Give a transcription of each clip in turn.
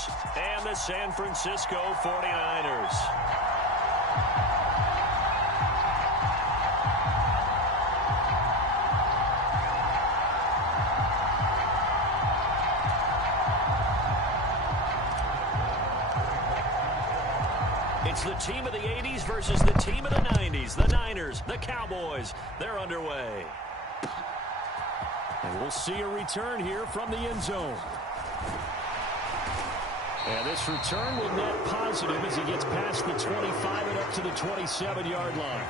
Chargers and the San Francisco 49ers. It's the team of the 80s versus the team of the 90s. The Niners, the Cowboys, they're underway. And we'll see a return here from the end zone. And this return will net positive as he gets past the 25 and up to the 27-yard line.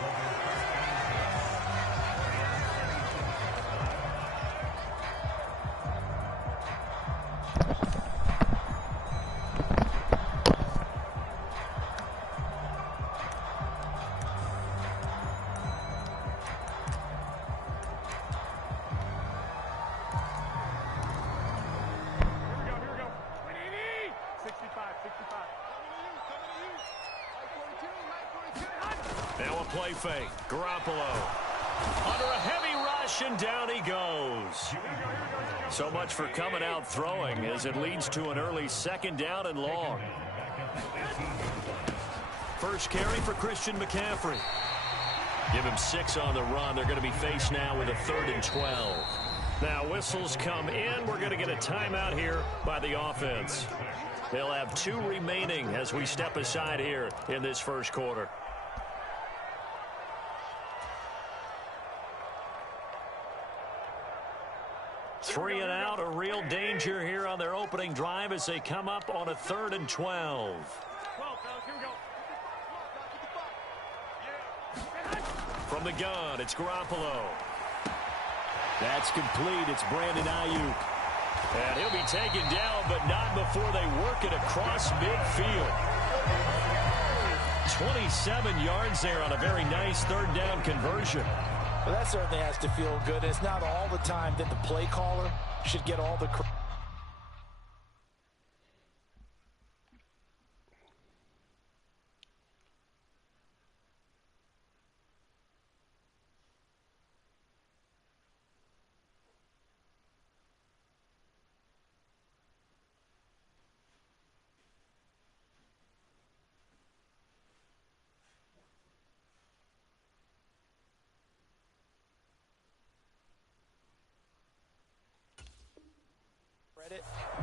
Now a play fake. Garoppolo. Under a heavy rush, and down he goes. So much for coming out throwing as it leads to an early second down and long. First carry for Christian McCaffrey. Give him 6 on the run. They're going to be faced now with a 3rd and 12. Now whistles come in. We're going to get a timeout here by the offense. They'll have 2 remaining as we step aside here in this first quarter. Three and out, a real danger here on their opening drive as they come up on a 3rd and 12. From the gun, it's Garoppolo. That's complete. It's Brandon Ayuk. And he'll be taken down, but not before they work it across midfield. 27 yards there on a very nice 3rd down conversion. Well, that certainly has to feel good. It's not all the time that the play caller should get all the credit.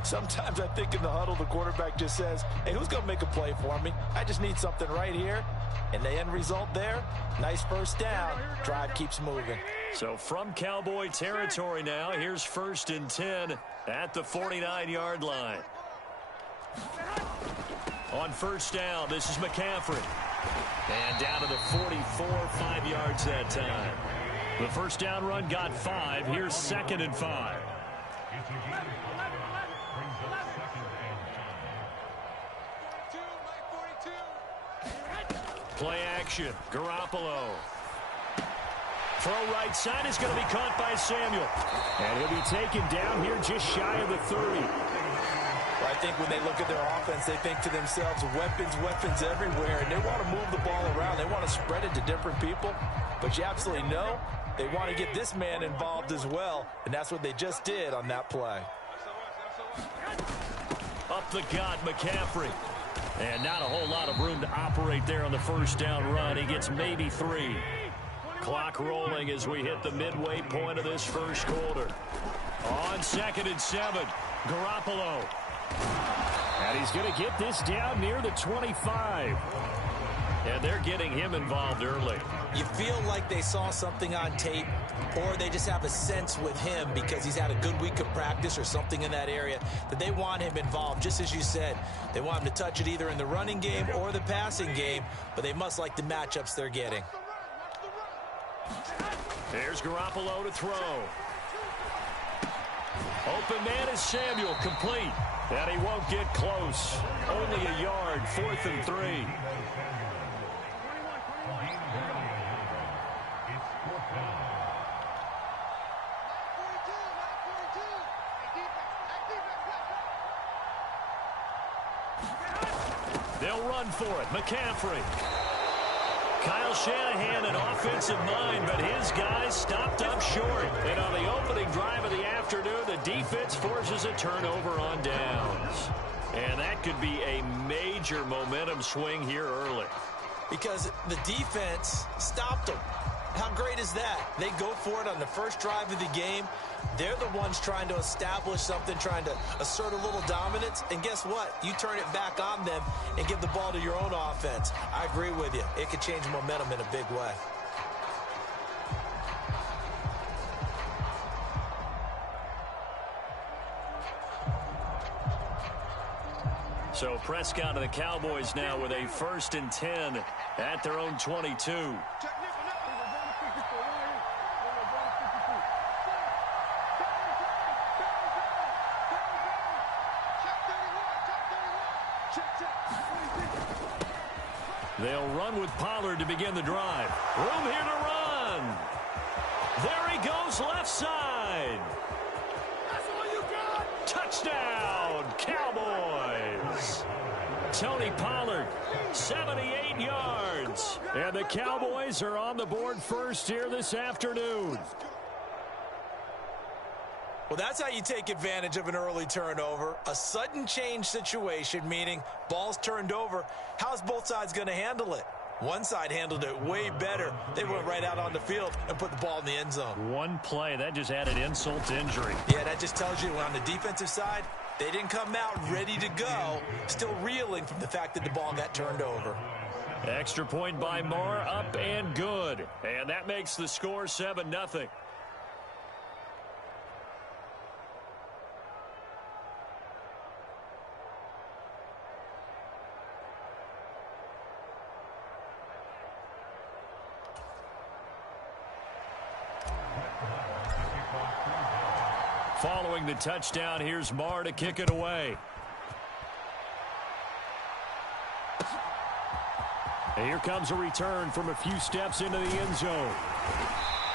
Sometimes I think in the huddle, the quarterback just says, hey, who's going to make a play for me? I just need something right here. And the end result there, nice first down. Drive keeps moving. So from Cowboy territory now, here's 1st and 10 at the 49-yard line. On first down, this is McCaffrey. And down to the 44, 5 yards that time. The first down run got 5. Here's 2nd and 5. Play action. Garoppolo. Throw right side is going to be caught by Samuel. And he'll be taken down here just shy of the 30. Well, I think when they look at their offense, they think to themselves, weapons, weapons everywhere. And they want to move the ball around. They want to spread it to different people. But you absolutely know they want to get this man involved as well. And that's what they just did on that play. Up the gut, McCaffrey. And not a whole lot of room to operate there on the first down run. He gets maybe 3. Clock rolling as we hit the midway point of this first quarter. On 2nd and 7, Garoppolo. And he's going to get this down near the 25. And they're getting him involved early. You feel like they saw something on tape, or they just have a sense with him because he's had a good week of practice or something in that area that they want him involved. Just as you said, they want him to touch it either in the running game or the passing game, but they must like the matchups they're getting. There's Garoppolo to throw. Open man is Samuel, complete. And he won't get close. Only a yard, 4th and 3. They'll run for it. McCaffrey. Kyle Shanahan, an offensive mind, but his guys stopped up short. And on the opening drive of the afternoon, the defense forces a turnover on downs. And that could be a major momentum swing here early. Because the defense stopped them. How great is that? They go for it on the first drive of the game. They're the ones trying to establish something, trying to assert a little dominance. And guess what? You turn it back on them and give the ball to your own offense. I agree with you. It could change momentum in a big way. So Prescott and the Cowboys now with a 1st and 10 at their own 22. They'll run with Pollard to begin the drive. Room here to run. There he goes, left side. That's all you got. Touchdown, Cowboys. Tony Pollard, 78 yards. And the Cowboys are on the board first here this afternoon. Well, that's how you take advantage of an early turnover. A sudden change situation, meaning ball's turned over. How's both sides going to handle it? One side handled it way better. They went right out on the field and put the ball in the end zone. One play, that just added insult to injury. Yeah, that just tells you on the defensive side, they didn't come out ready to go, still reeling from the fact that the ball got turned over. Extra point by Moore, up and good. And that makes the score 7-0. Following the touchdown, here's Marr to kick it away. And here comes a return from a few steps into the end zone.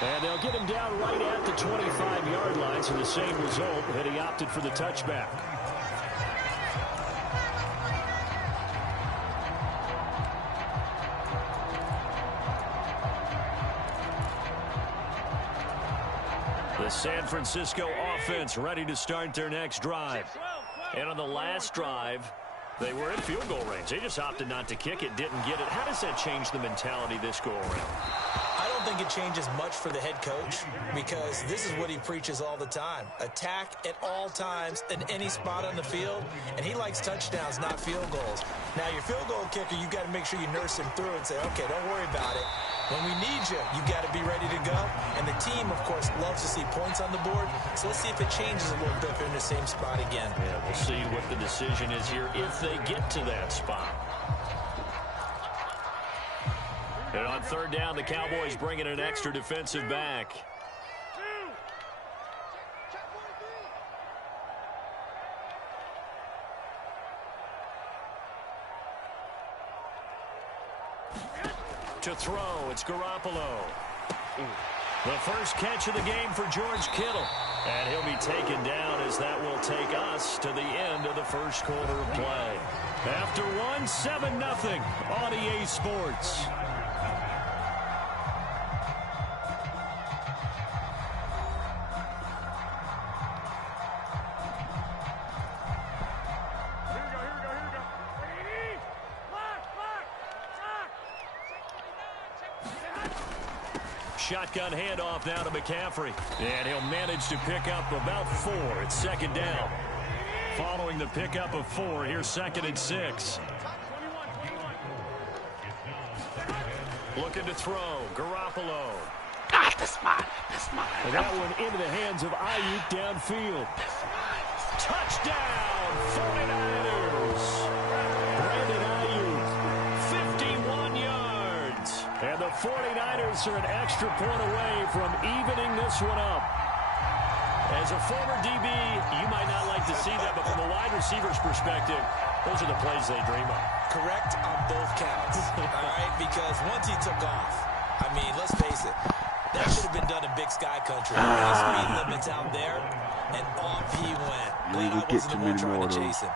And they'll get him down right at the 25-yard line, so the same result, and he opted for the touchback. The San Francisco offense ready to start their next drive. And on the last drive, they were in field goal range. They just opted not to kick it, didn't get it. How does that change the mentality this go-around? I don't think it changes much for the head coach because this is what he preaches all the time. Attack at all times in any spot on the field, and he likes touchdowns, not field goals. Now, your field goal kicker, you've got to make sure you nurse him through and say, okay, don't worry about it. When we need you, you got to be ready to go. And the team, of course, loves to see points on the board. So let's see if it changes a little bit if they're in the same spot again. Yeah, we'll see what the decision is here if they get to that spot. And on third down, the Cowboys bring in an extra defensive back. To throw, it's Garoppolo. The first catch of the game for George Kittle. And he'll be taken down as that will take us to the end of the first quarter of play. After one, 7-0 on EA Sports. Shotgun handoff now to McCaffrey. And he'll manage to pick up about 4. It's second down. Following the pickup of 4, here's 2nd and 6. Looking to throw. Garoppolo. That's mine. And that one into the hands of Ayuk downfield. Touchdown, 49ers. Brandon Ayuk, 51 yards. And the 49ers are an extra point away from evening this one up. As a former DB, you might not like to see that, but from a wide receiver's perspective, those are the plays they dream of. Correct on both counts, all right? Because once he took off, I mean, let's face it, that should have been done in Big Sky Country. Speed limits out there, and off he went. Glad I wasn't the one trying to chase him.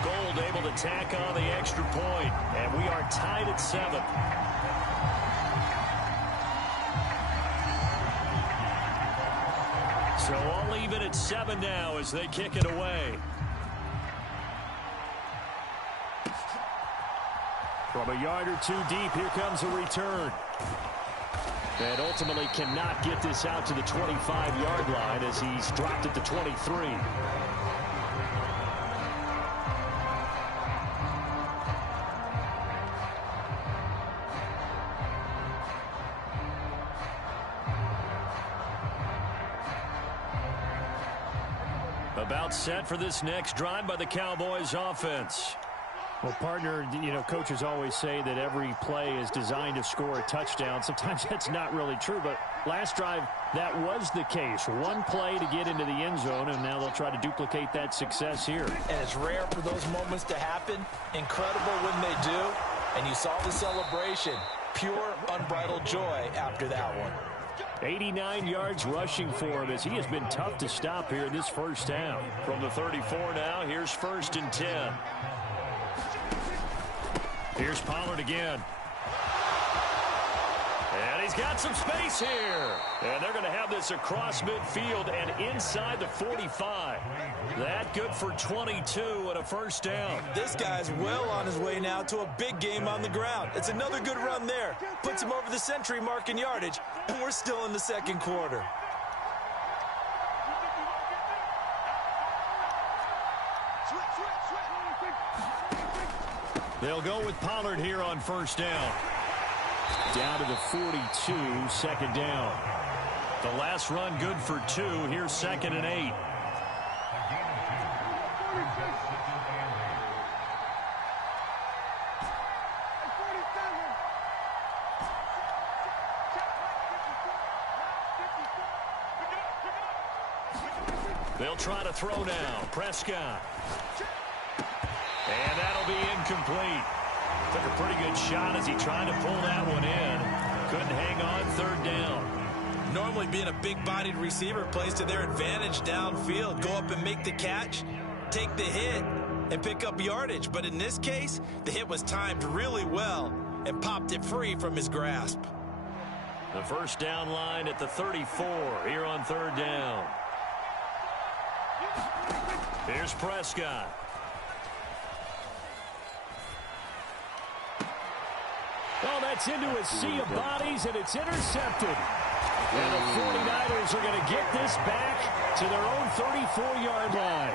Gold able to tack on the extra point, and we are tied at 7. So all even at 7 now as they kick it away. From a yard or two deep, here comes a return. And ultimately cannot get this out to the 25-yard line as he's dropped at the 23. About set for this next drive by the Cowboys offense. Well, partner, you know, coaches always say that every play is designed to score a touchdown. Sometimes that's not really true, but last drive, that was the case. One play to get into the end zone, and now they'll try to duplicate that success here. And it's rare for those moments to happen. Incredible when they do. And you saw the celebration. Pure, unbridled joy after that one. 89 yards rushing for him as he has been tough to stop here in this first down. From the 34 now, here's 1st and 10. Here's Pollard again. And he's got some space here. And they're going to have this across midfield and inside the 45. That good for 22 and a first down. This guy's well on his way now to a big game on the ground. It's another good run there. Puts him over the century mark in yardage, and we're still in the second quarter. They'll go with Pollard here on first down. Down to the 42, second down. The last run good for 2. Here's 2nd and 8. They'll try to throw now. Prescott. And that'll be incomplete. Took a pretty good shot as he tried to pull that one in. Couldn't hang on, 3rd down. Normally being a big-bodied receiver plays to their advantage downfield. Go up and make the catch, take the hit, and pick up yardage. But in this case, the hit was timed really well and popped it free from his grasp. The first down line at the 34 here on 3rd down. Here's Prescott. Oh, that's into a sea of bodies, and it's intercepted. And the 49ers are going to get this back to their own 34-yard line.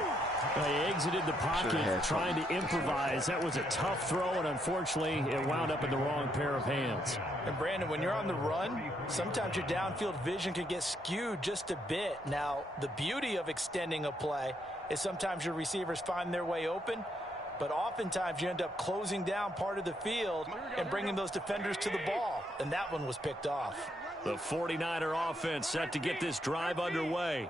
They exited the pocket trying to improvise. That was a tough throw, and unfortunately, it wound up in the wrong pair of hands. And, Brandon, when you're on the run, sometimes your downfield vision can get skewed just a bit. Now, the beauty of extending a play is sometimes your receivers find their way open, but oftentimes you end up closing down part of the field and bringing those defenders to the ball, and that one was picked off. The 49er offense set to get this drive underway.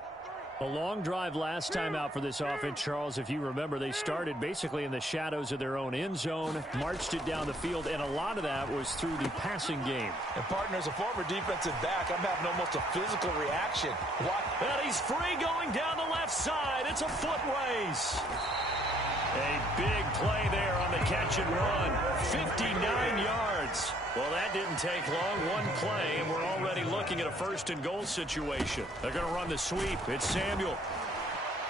A long drive last time out for this offense, Charles. If you remember, they started basically in the shadows of their own end zone, marched it down the field, and a lot of that was through the passing game. And, partner, as a former defensive back, I'm having almost a physical reaction. And he's free going down the left side. It's a foot race. A big play there on the catch and run. 59 yards. Well, that didn't take long. One play, and we're already looking at a 1st and goal situation. They're going to run the sweep. It's Samuel.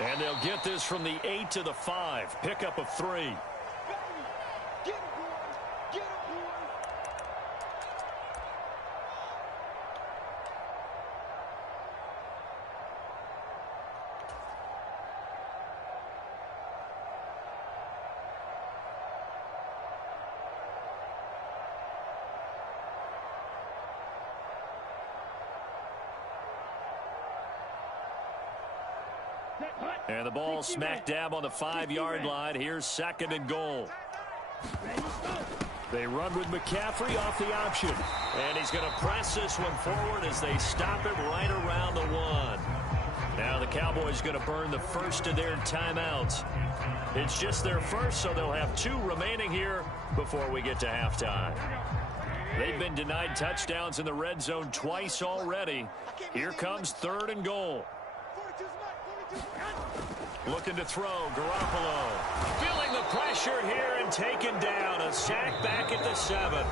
And they'll get this from the 8 to the 5. Pickup of 3. And the ball smack dab on the 5-yard line. Here's 2nd and goal. They run with McCaffrey off the option. And he's going to press this one forward as they stop it right around the 1. Now the Cowboys going to burn the first of their timeouts. It's just their first, so they'll have 2 remaining here before we get to halftime. They've been denied touchdowns in the red zone twice already. Here comes 3rd and goal. Looking to throw, Garoppolo. Feeling the pressure here and taken down. A sack back at the 7.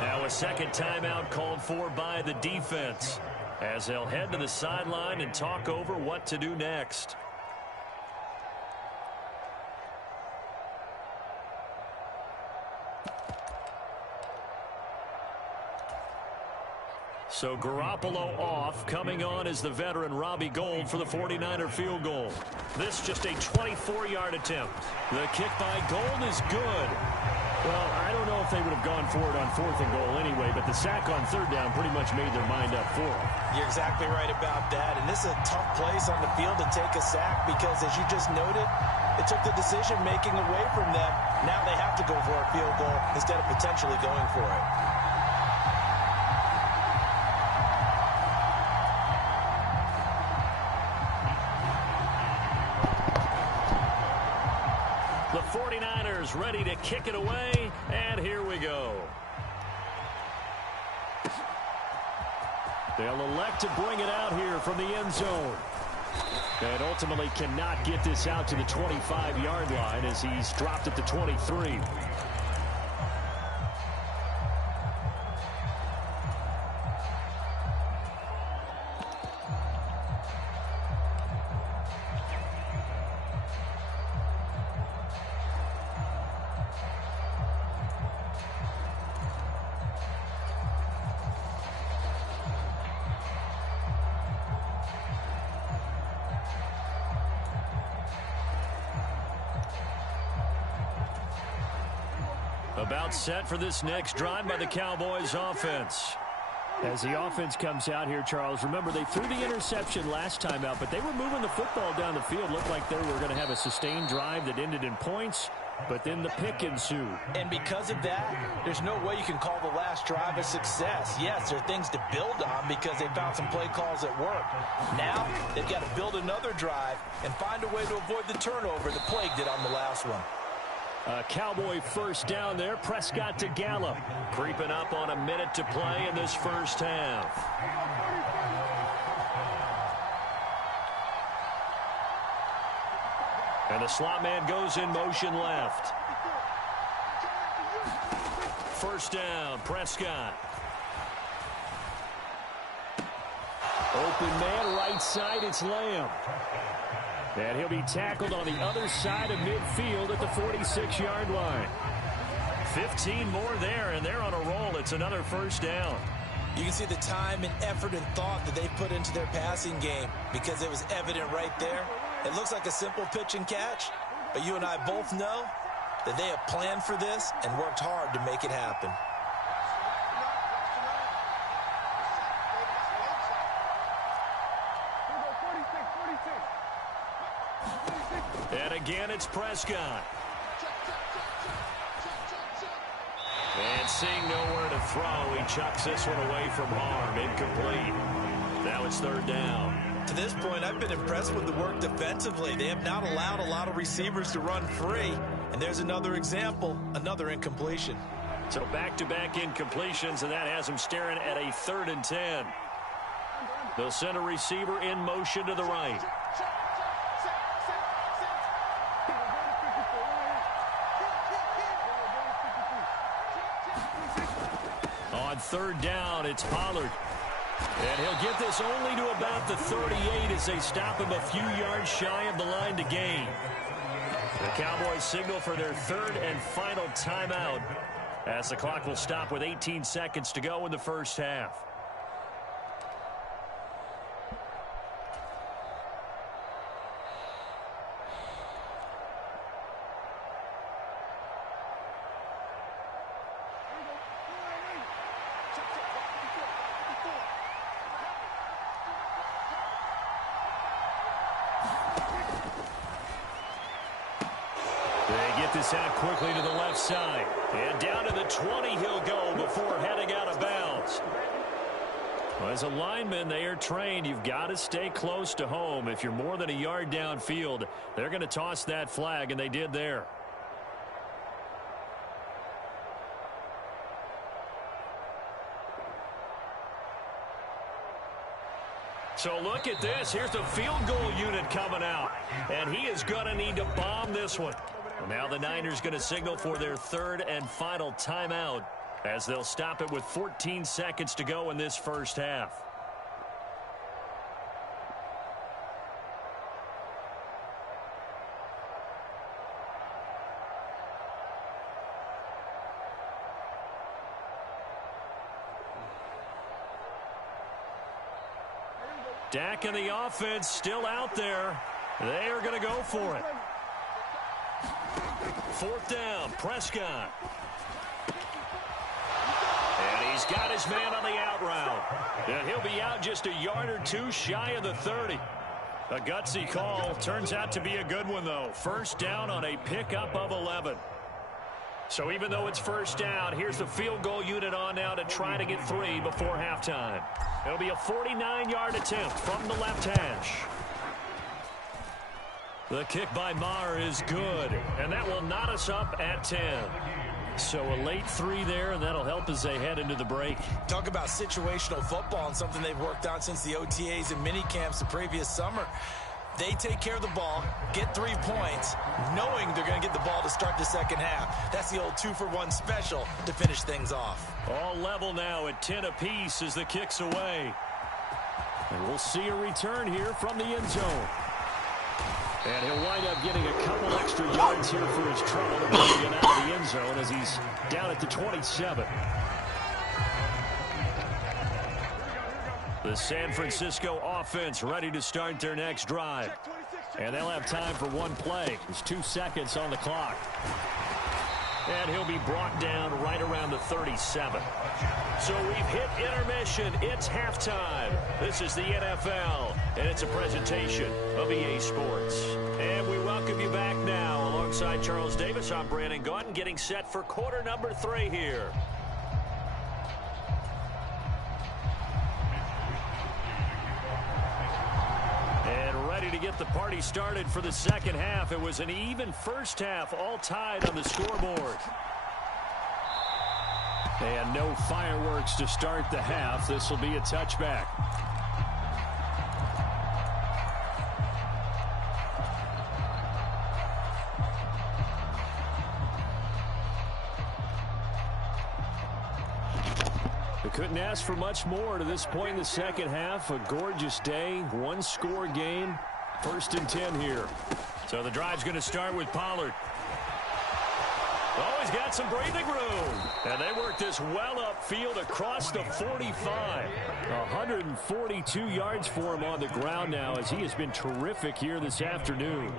Now a second timeout called for by the defense. as they'll head to the sideline and talk over what to do next. So Garoppolo off. Coming on is the veteran Robbie Gould for the 49er field goal. This just a 24-yard attempt. The kick by Gould is good. Well, I don't know if they would have gone for it on 4th and goal anyway, but the sack on 3rd down pretty much made their mind up for it. You're exactly right about that. And this is a tough place on the field to take a sack because, as you just noted, it took the decision-making away from them. Now they have to go for a field goal instead of potentially going for it. The 49ers ready to kick it away, and here we go. They'll elect to bring it out here from the end zone. And ultimately cannot get this out to the 25-yard line as he's dropped at the 23. About set for this next drive by the Cowboys offense. As the offense comes out here, Charles, remember they threw the interception last time out, but they were moving the football down the field. Looked like they were going to have a sustained drive that ended in points, but then the pick ensued. And because of that, there's no way you can call the last drive a success. Yes, there are things to build on because they found some play calls that work. Now, they've got to build another drive and find a way to avoid the turnover that plagued it on the last one. A Cowboy first down there. Prescott to Gallup. Creeping up on a minute to play in this first half. And the slot man goes in motion left. First down, Prescott. Open man, right side, it's Lamb. And he'll be tackled on the other side of midfield at the 46-yard line. 15 more there, and they're on a roll. It's another first down. You can see the time and effort and thought that they put into their passing game because it was evident right there. It looks like a simple pitch and catch, but you and I both know that they have planned for this and worked hard to make it happen. And again, it's Prescott. And seeing nowhere to throw, he chucks this one away from harm. Incomplete. Now it's third down. To this point, I've been impressed with the work defensively. They have not allowed a lot of receivers to run free. And there's another example, another incompletion. So back-to-back incompletions, and that has them staring at a 3rd and 10. They'll send a receiver in motion to the right. On third down, it's Pollard. And he'll get this only to about the 38 as they stop him a few yards shy of the line to gain. The Cowboys signal for their 3rd and final timeout as the clock will stop with 18 seconds to go in the first half. This out quickly to the left side. And down to the 20 he'll go before heading out of bounds. Well, as a lineman, they are trained. You've got to stay close to home. If you're more than a yard downfield, they're going to toss that flag, and they did there. So look at this. Here's the field goal unit coming out. And he is going to need to bomb this one. Well, now the Niners going to signal for their 3rd and final timeout as they'll stop it with 14 seconds to go in this first half. Dak and the offense still out there. They are going to go for it. 4th down, Prescott. And he's got his man on the out route. And he'll be out just a yard or two shy of the 30. A gutsy call. Turns out to be a good one, though. 1st down on a pickup of 11. So even though it's 1st down, here's the field goal unit on now to try to get 3 before halftime. It'll be a 49-yard attempt from the left hash. The kick by Maher is good, and that will knot us up at 10. So a late 3 there, and that'll help as they head into the break. Talk about situational football and something they've worked on since the OTAs and mini camps the previous summer. They take care of the ball, get 3 points, knowing they're going to get the ball to start the second half. That's the old 2-for-1 special to finish things off. All level now at 10 apiece as the kick's away. And we'll see a return here from the end zone. And he'll wind up getting a couple extra yards here for his trouble to bring him out of the end zone as he's down at the 27. The San Francisco offense ready to start their next drive. And they'll have time for one play. There's 2 seconds on the clock. And he'll be brought down right around the 37. So we've hit intermission. It's halftime. This is the NFL, and it's a presentation of EA Sports. And we welcome you back now. Alongside Charles Davis, I'm Brandon Gaudin, getting set for quarter number 3 here. To get the party started for the second half. It was an even first half, all tied on the scoreboard. And no fireworks to start the half. This will be a touchback. We couldn't ask for much more to this point in the second half. A gorgeous day, 1-score game. 1st and 10 here. So the drive's going to start with Pollard. Oh, he's got some breathing room. And they work this well upfield across the 45. 142 yards for him on the ground now as he has been terrific here this afternoon.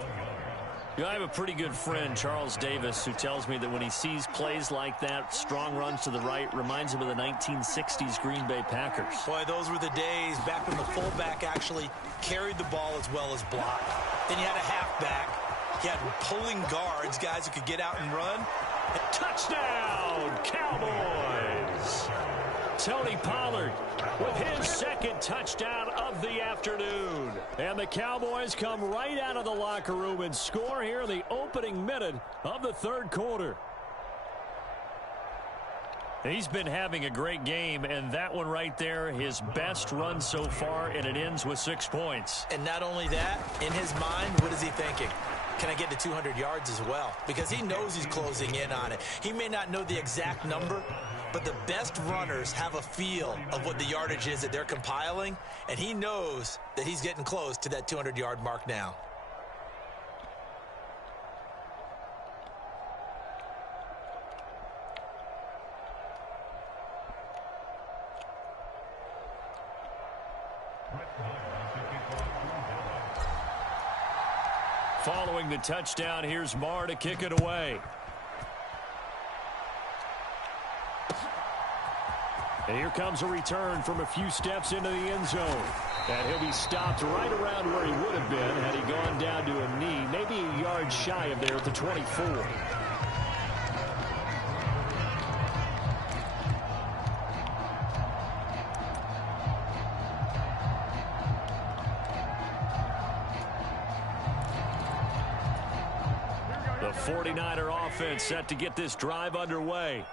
You know, I have a pretty good friend, Charles Davis, who tells me that when he sees plays like that, strong runs to the right, reminds him of the 1960s Green Bay Packers. Boy, those were the days back when the fullback actually carried the ball as well as blocked. Then you had a halfback. You had pulling guards, guys who could get out and run. Touchdown, Cowboys! Tony Pollard with his second touchdown of the afternoon. And the Cowboys come right out of the locker room and score here in the opening minute of the 3rd quarter. He's been having a great game, and that one right there, his best run so far, and it ends with 6 points. And not only that, in his mind, what is he thinking? Can I get to 200 yards as well? Because he knows he's closing in on it. He may not know the exact number, but the best runners have a feel of what the yardage is that they're compiling, and he knows that he's getting close to that 200-yard mark now. Following the touchdown, here's Maher to kick it away. And here comes a return from a few steps into the end zone. And he'll be stopped right around where he would have been had he gone down to a knee, maybe a yard shy of there at the 24. The 49er offense set to get this drive underway.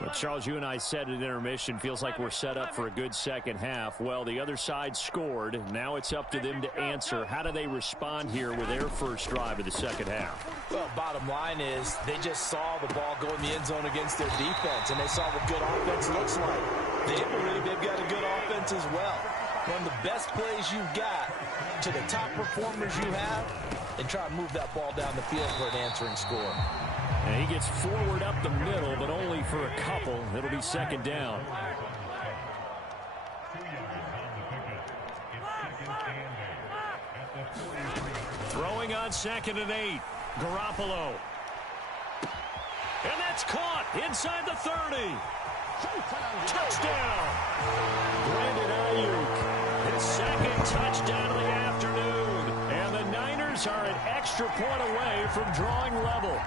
Well, Charles, you and I said at intermission, feels like we're set up for a good second half. Well, the other side scored. Now it's up to them to answer. How do they respond here with their first drive of the second half? Well, bottom line is they just saw the ball go in the end zone against their defense, and they saw what good offense looks like. They believe they've got a good offense as well. Run the best plays you've got to the top performers you have, and try to move that ball down the field for an answering score. And he gets forward up the middle, but only for a couple. It'll be second down. Throwing on 2nd and 8. Garoppolo. And that's caught inside the 30. Touchdown. Brandon Ayuk. His 2nd touchdown of the afternoon. And the Niners are an extra point away from drawing level.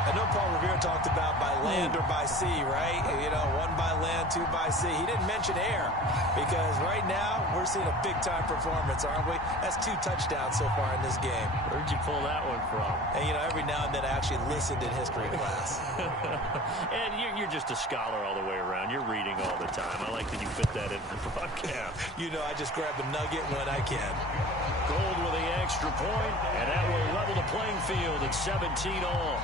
I know Paul Revere talked about by land or by sea, right? You know, 1 by land, 2 by sea. He didn't mention air because right now we're seeing a big-time performance, aren't we? That's 2 touchdowns so far in this game. Where'd you pull that one from? And, you know, every now and then I actually listened in history class. And you're just a scholar all the way around. You're reading all the time. I like that you fit that in the broadcast. You know, I just grab a nugget when I can. Gold with the extra point, and that will level the playing field at 17 all.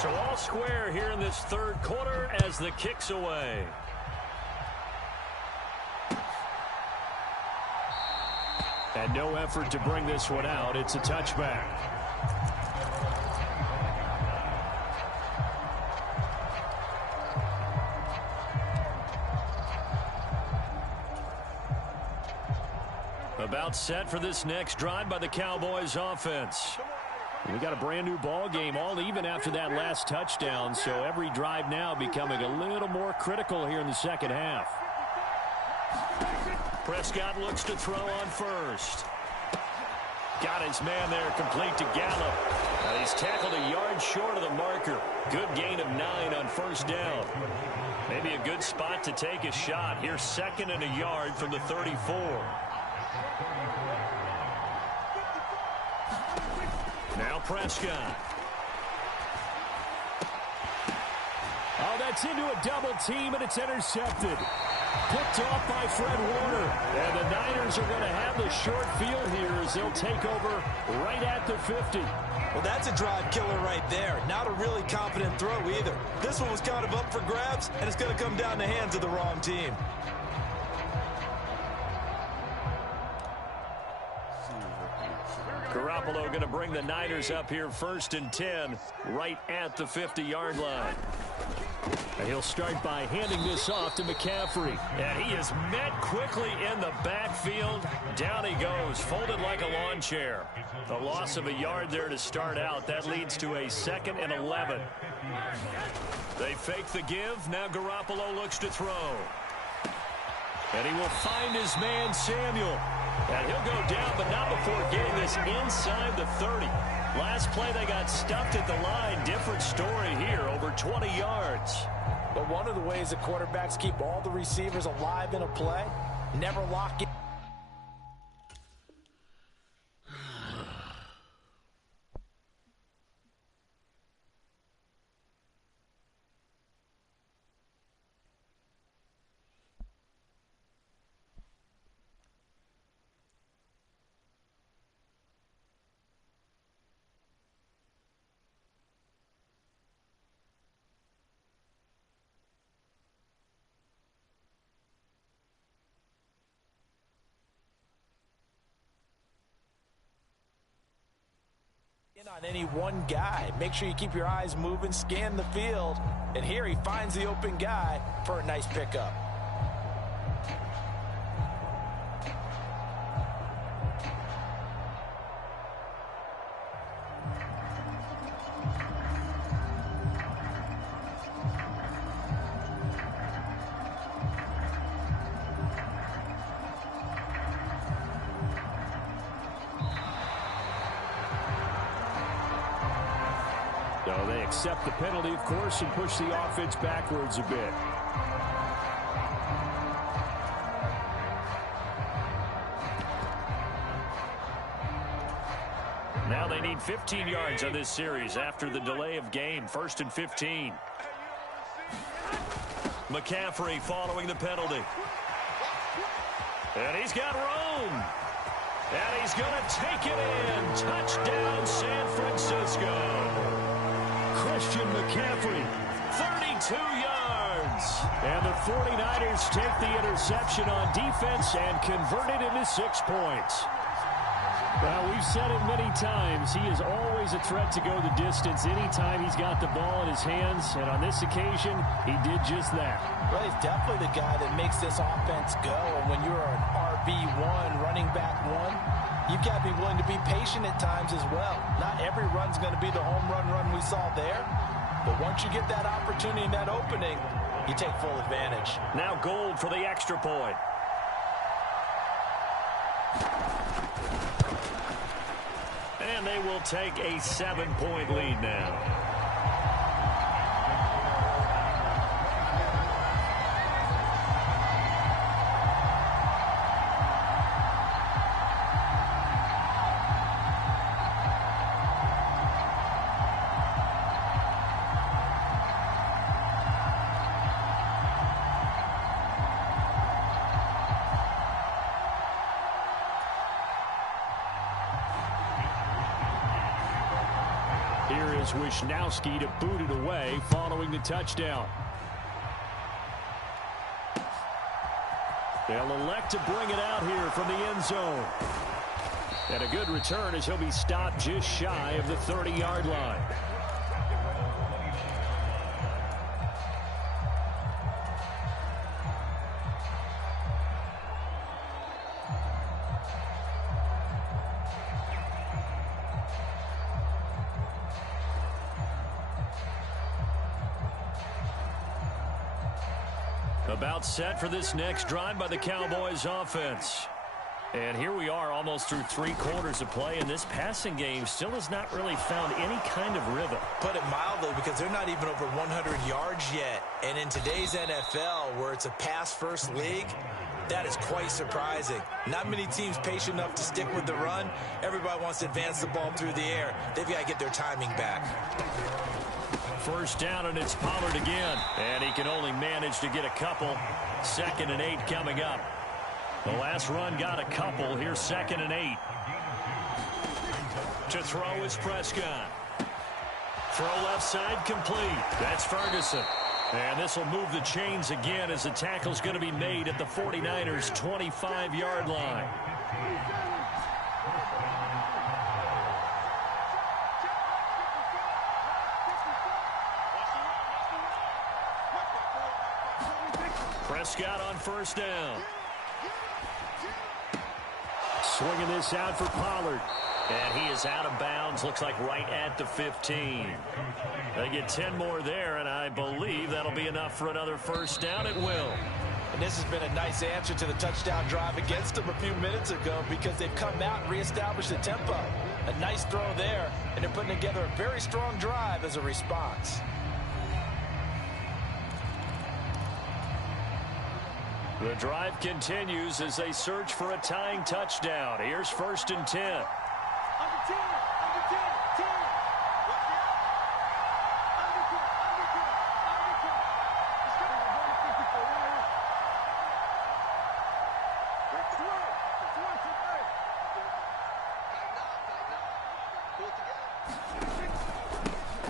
So all square here in this 3rd quarter as the kick's away. And no effort to bring this one out. It's a touchback. About set for this next drive by the Cowboys offense. We got a brand new ball game, all even after that last touchdown, so every drive now becoming a little more critical here in the 2nd half. Prescott looks to throw on first. Got his man there, complete to Gallup. He's tackled a yard short of the marker. Good gain of 9 on 1st down. Maybe a good spot to take a shot. Here's 2nd and a yard from the 34. Now Prescott. Oh, that's into a double team, and it's intercepted. Picked off by Fred Warner. And the Niners are going to have the short field here as they'll take over right at the 50. Well, that's a drive killer right there. Not a really confident throw either. This one was kind of up for grabs, and it's going to come down the hands of the wrong team. Garoppolo going to bring the Niners up here 1st and 10 right at the 50-yard line. And he'll start by handing this off to McCaffrey. And he is met quickly in the backfield. Down he goes, folded like a lawn chair. The loss of a yard there to start out. That leads to a 2nd and 11. They fake the give. Now Garoppolo looks to throw. And he will find his man Samuel. And he'll go down, but not before getting this inside the 30. Last play, they got stuffed at the line. Different story here, over 20 yards. But one of the ways the quarterbacks keep all the receivers alive in a play, never lock in. On any one guy. Make sure you keep your eyes moving, scan the field, and here he finds the open guy for a nice pickup. So they accept the penalty, of course, and push the offense backwards a bit. Now they need 15 yards on this series after the delay of game. 1st and 15. McCaffrey following the penalty. And he's got room. And he's going to take it in. Touchdown, San Francisco. Christian McCaffrey, 32 yards. yards. And the 49ers take the interception on defense and convert it into 6 points. Well, we've said it many times. He is always a threat to go the distance anytime he's got the ball in his hands. And on this occasion, he did just that. Well, he's definitely the guy that makes this offense go. And when you're an RB1, running back one, you've got to be willing to be patient at times as well. Not every run's going to be the home run we saw there. But once you get that opportunity and that opening, you take full advantage. Now Gold for the extra point. And they will take a 7-point lead now. Here is Wisnowski to boot it away following the touchdown. They'll elect to bring it out here from the end zone. And a good return as he'll be stopped just shy of the 30-yard line. About set for this next drive by the Cowboys offense. And here we are almost through 3 quarters of play, and this passing game still has not really found any kind of rhythm. Put it mildly, because they're not even over 100 yards yet. And in today's NFL, where it's a pass-first league, that is quite surprising. Not many teams patient enough to stick with the run. Everybody wants to advance the ball through the air. They've got to get their timing back. First down, and it's Pollard again. And he can only manage to get a couple. 2nd and 8 coming up. The last run got a couple. Here's 2nd and 8. To throw is Prescott. Throw left side complete. That's Ferguson. And this will move the chains again as the tackle's going to be made at the 49ers' 25-yard line. Prescott on first down. Swinging this out for Pollard. And he is out of bounds, looks like right at the 15. They get 10 more there, and I believe that'll be enough for another first down. It will. And this has been a nice answer to the touchdown drive against them a few minutes ago, because they've come out and reestablished the tempo. A nice throw there, and they're putting together a very strong drive as a response. The drive continues as they search for a tying touchdown. Here's 1st and 10.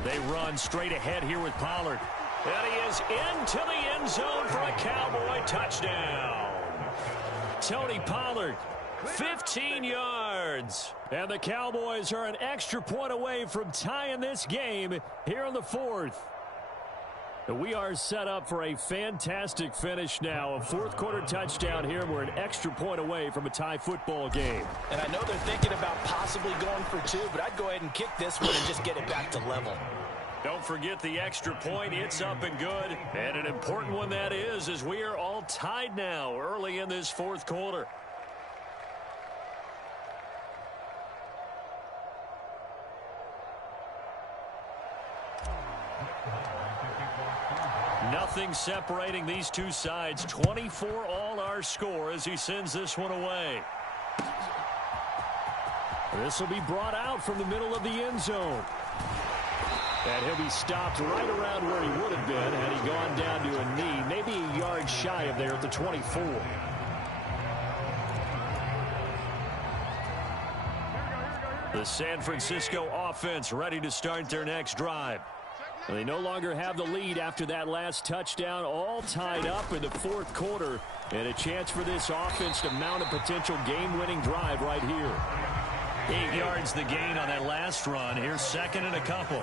They run straight ahead here with Pollard. And he is into the end zone for a Cowboy touchdown. Tony Pollard, 15 yards. And the Cowboys are an extra point away from tying this game here in the 4th. We are set up for a fantastic finish now. A 4th quarter touchdown here. We're an extra point away from a tie football game. And I know they're thinking about possibly going for 2, but I'd go ahead and kick this one and just get it back to level. Don't forget the extra point. It's up and good. And an important one that is, as we are all tied now early in this 4th quarter. Nothing separating these two sides. 24 all our score as he sends this one away. This will be brought out from the middle of the end zone. And he'll be stopped right around where he would have been had he gone down to a knee, maybe a yard shy of there at the 24. The San Francisco offense ready to start their next drive. They no longer have the lead after that last touchdown, all tied up in the fourth quarter, and a chance for this offense to mount a potential game-winning drive right here. 8 yards the gain on that last run. Here's second and a couple.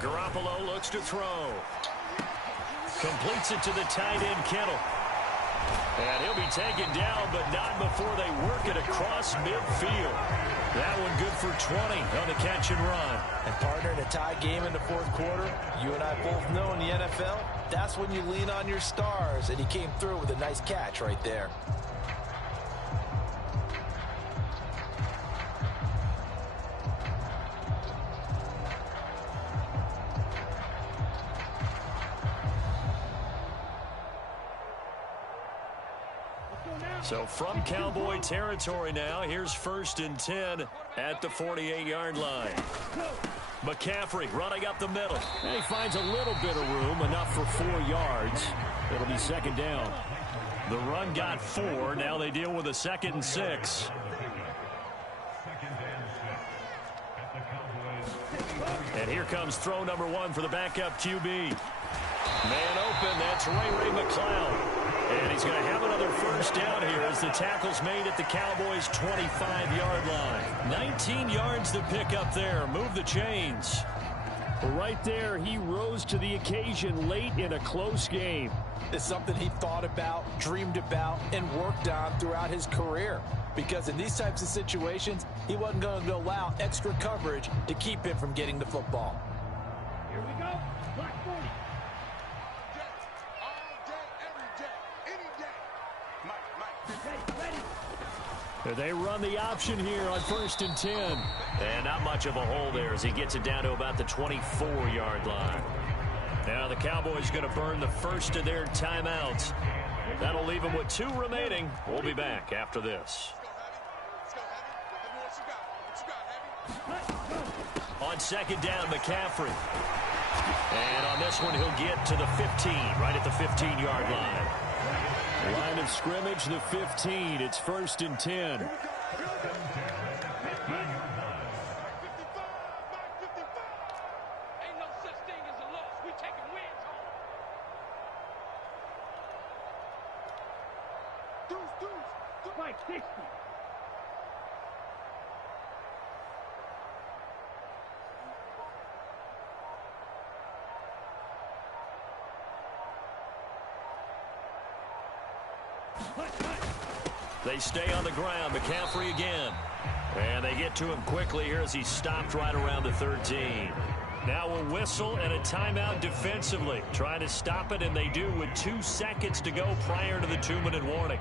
Garoppolo looks to throw. Completes it to the tight end, Kittle. And he'll be taken down, but not before they work it across midfield. That one good for 20 on the catch and run. And partner, in a tie game in the fourth quarter, you and I both know in the NFL, that's when you lean on your stars, and he came through with a nice catch right there. So from Cowboy territory now, here's 1st and 10 at the 48-yard line. McCaffrey running up the middle. And he finds a little bit of room, enough for 4 yards. It'll be second down. The run got 4. Now they deal with a 2nd and 6. And here comes throw number 1 for the backup QB. Man open, that's Ray McCloud. And he's going to have another first down here as the tackle's made at the Cowboys' 25-yard line. 19 yards to pick up there. Move the chains. Right there, he rose to the occasion late in a close game. It's something he thought about, dreamed about, and worked on throughout his career. Because in these types of situations, he wasn't going to allow extra coverage to keep him from getting the football. Here we go. Black 40. They run the option here on 1st and 10. And not much of a hole there as he gets it down to about the 24-yard line. Now the Cowboys going to burn the first of their timeouts. That'll leave them with 2 remaining. We'll be back after this. On 2nd down, McCaffrey. And on this one, he'll get to the 15, right at the 15-yard line. Line of scrimmage, the 15. It's 1st and 10. Ain't no such thing as a loss. We taking wins home. Deuce. Mike 60. They stay on the ground. McCaffrey again. And they get to him quickly here as he stopped right around the 13. Now a whistle and a timeout defensively. Trying to stop it, and they do with 2 seconds to go prior to the 2-minute warning.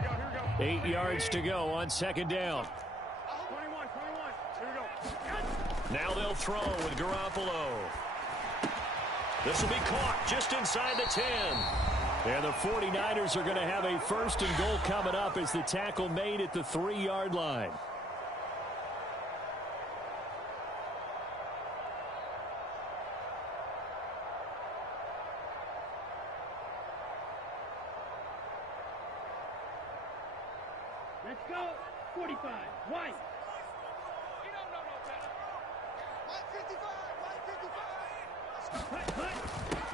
Here we go. 8 yards to go on 2nd down. 21. Here we go. Now they'll throw with Garoppolo. This will be caught just inside the 10. And the 49ers are going to have a 1st and goal coming up as the tackle made at the 3-yard line. Let's go. 45. White. He don't know no better. White 55.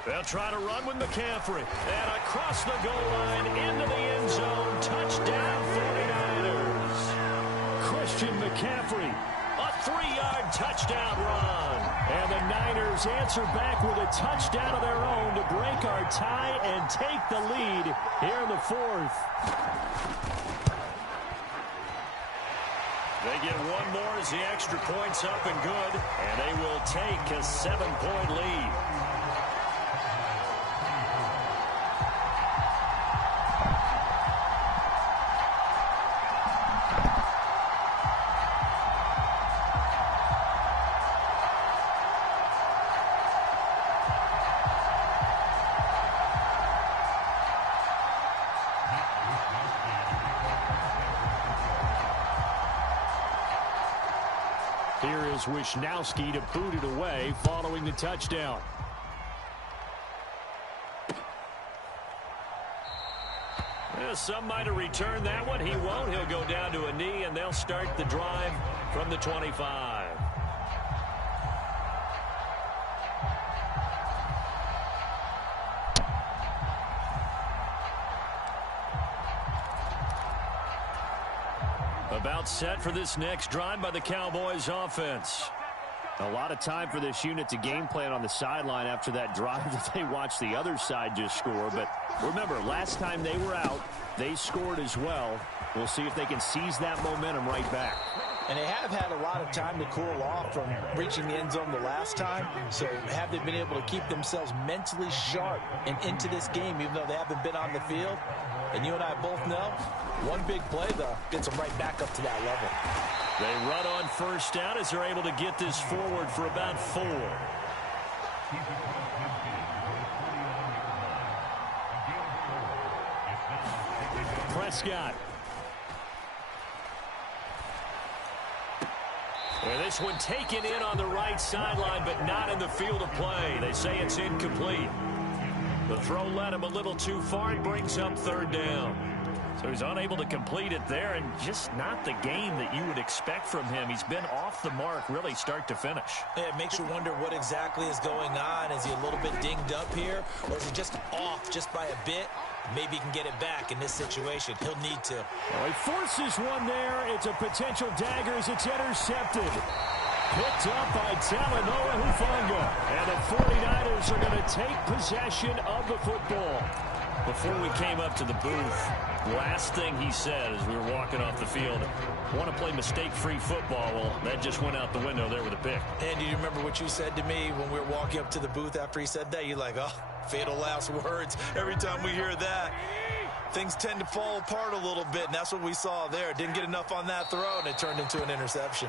They'll try to run with McCaffrey. And across the goal line into the end zone. Touchdown 49ers. Christian McCaffrey. A 3-yard touchdown run. And the Niners answer back with a touchdown of their own to break our tie and take the lead here in the 4th. They get one more as the extra point's up and good. And they will take a 7-point lead. Here is Wishnowski to boot it away following the touchdown. Yeah, some might have returned that one. He won't. He'll go down to a knee, and they'll start the drive from the 25. About set for this next drive by the Cowboys offense. A lot of time for this unit to game plan on the sideline after that drive that they watched the other side just score. But remember, last time they were out, they scored as well. We'll see if they can seize that momentum right back. And they have had a lot of time to cool off from reaching the end zone the last time. So have they been able to keep themselves mentally sharp and into this game, even though they haven't been on the field? And you and I both know, one big play, though, gets them right back up to that level. They run on first down as they're able to get this forward for about 4. Prescott. And this one taken in on the right sideline, but not in the field of play. They say it's incomplete. The throw led him a little too far. It brings up 3rd down. So he's unable to complete it there, and just not the game that you would expect from him. He's been off the mark really start to finish. Yeah, it makes you wonder what exactly is going on. Is he a little bit dinged up here, or is he just off just by a bit? Maybe he can get it back in this situation. He'll need to. Well, he forces one there. It's a potential dagger as it's intercepted. Picked up by Talanoa Hufanga. And the 49ers are going to take possession of the football. Before we came up to the booth, last thing he said as we were walking off the field, want to play mistake-free football. Well, that just went out the window there with a pick. And do you remember what you said to me when we were walking up to the booth after he said that? You're like, oh, fatal last words. Every time we hear that, things tend to fall apart a little bit, and that's what we saw there. Didn't get enough on that throw, and it turned into an interception.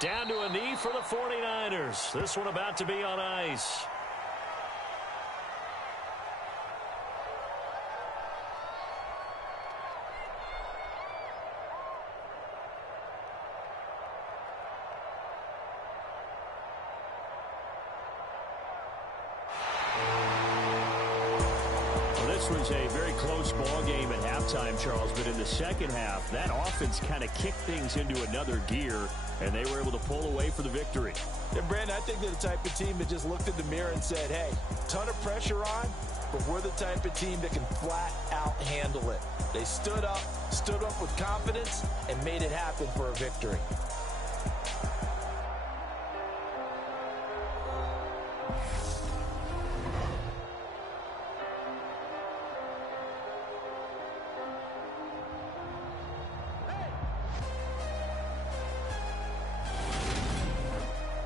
Down to a knee for the 49ers. This one about to be on ice. This was a very close ball game at halftime, Charles, but in the second half, that offense kind of kicked things into another gear, and they were able to pull away for the victory. And, Brandon, I think they're the type of team that just looked in the mirror and said, hey, ton of pressure on, but we're the type of team that can flat out handle it. They stood up with confidence, and made it happen for a victory.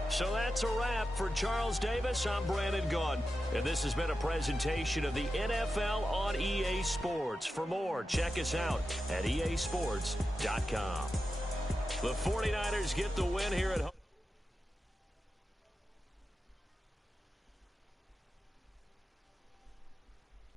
So that's a wrap for Charles Davis. I'm Brandon Gaudin, and this has been a presentation of the NFL on EA Sports. For more, check us out at easports.com. The 49ers get the win here at home.